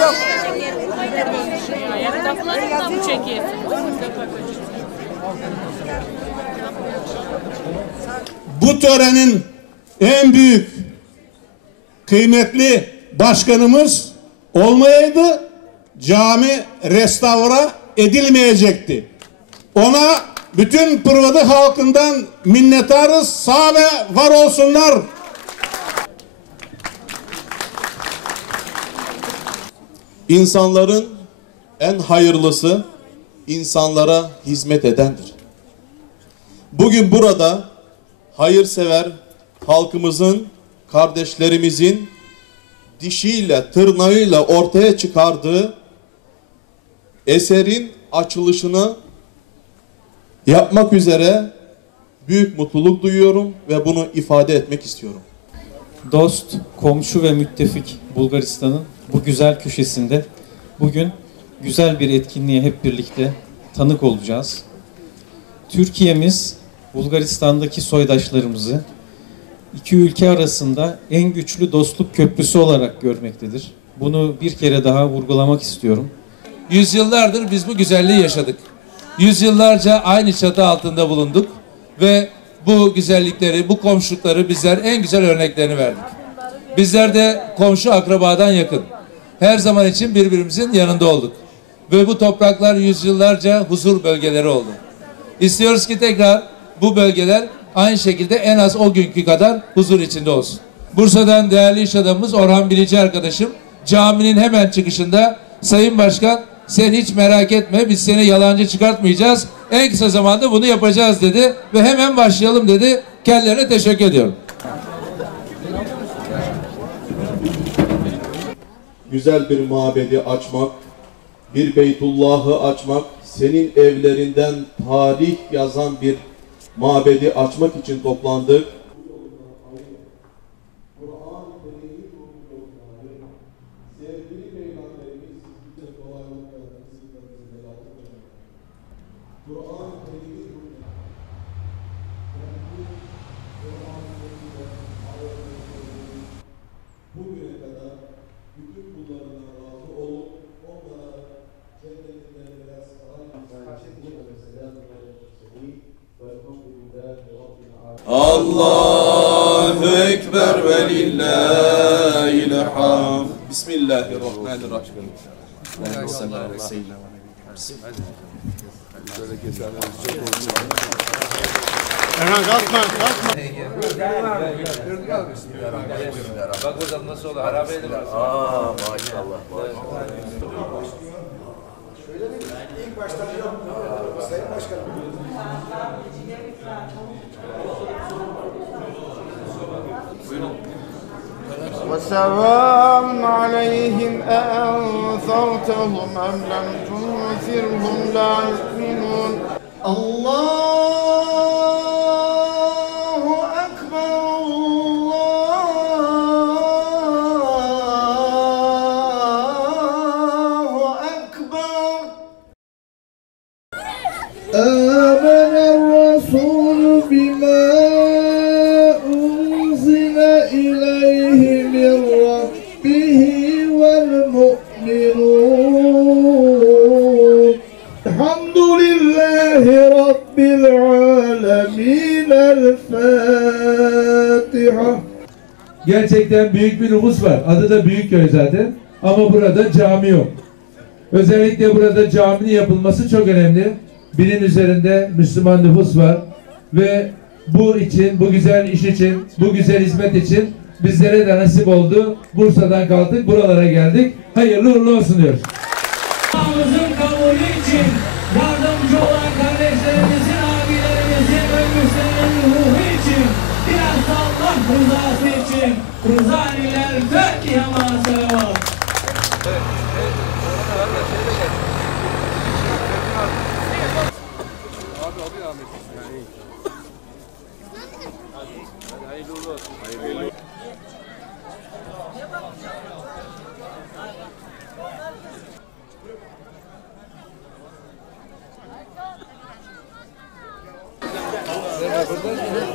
Yok. Bu törenin en büyük kıymetli başkanımız olmayaydı, cami restore edilmeyecekti. Ona bütün Pırvıdı halkından minnettarız, sağ ve var olsunlar. İnsanların en hayırlısı insanlara hizmet edendir. Bugün burada hayırsever halkımızın, kardeşlerimizin dişiyle, tırnağıyla ortaya çıkardığı eserin açılışını yapmak üzere büyük mutluluk duyuyorum ve bunu ifade etmek istiyorum. Dost, komşu ve müttefik Bulgaristan'ın bu güzel köşesinde bugün güzel bir etkinliğe hep birlikte tanık olacağız. Türkiye'miz Bulgaristan'daki soydaşlarımızı iki ülke arasında en güçlü dostluk köprüsü olarak görmektedir. Bunu bir kere daha vurgulamak istiyorum. Yüzyıllardır biz bu güzelliği yaşadık. Yüzyıllarca aynı çatı altında bulunduk ve bu güzellikleri, bu komşulukları bizler en güzel örneklerini verdik. Bizler de komşu akrabadan yakın. Her zaman için birbirimizin yanında olduk. Ve bu topraklar yüzyıllarca huzur bölgeleri oldu. İstiyoruz ki tekrar bu bölgeler aynı şekilde en az o günkü kadar huzur içinde olsun. Bursa'dan değerli iş adamımız Orhan Bilici arkadaşım caminin hemen çıkışında Sayın Başkan sen hiç merak etme biz seni yalancı çıkartmayacağız. En kısa zamanda bunu yapacağız dedi ve hemen başlayalım dedi. Kendilerine teşekkür ediyorum. Güzel bir mabedi açmak, bir Beytullah'ı açmak, senin evlerinden tarih yazan bir mabedi açmak için toplandık. Bugüne kadar bütün kullarına razı olup onlara cennetinden biraz Allahu Ekber ve lillahil hamd. Bismillahirrahmanirrahim. Erhan kalkma, kalkma. Bak hocam nasıl oldu? Harabe edilir. Maşallah. Şöyle bir ilk baştan yok. Sayın Başkanım. وسواء عليهم أأنذرتهم أم لم تنذرهم لا يؤمنون الله أكبر الله أكبر آمن الرسول بما أنزل إليه من ربه والمؤمنون الحمد لله رب العالمين الفاتحة. Gerçekten büyük bir nüfus var. Adı da Büyükköy zaten. Ama burada cami yok. Özellikle burada caminin yapılması çok önemli. 1000'in üzerinde Müslüman nüfus var. Ve bu için, bu güzel iş için, bu güzel hizmet için bizlere de nasip oldu. Bursa'dan kalktık, buralara geldik. Hayırlı uğurlu olsun diyoruz. Duamızın kabulü için yardımcı olan kardeşlerimizin, abilerimizin, ölmüşlerin ruhu için, biraz da Allah rızası için, Rızaniler Fatiha Masalavat. gelsin.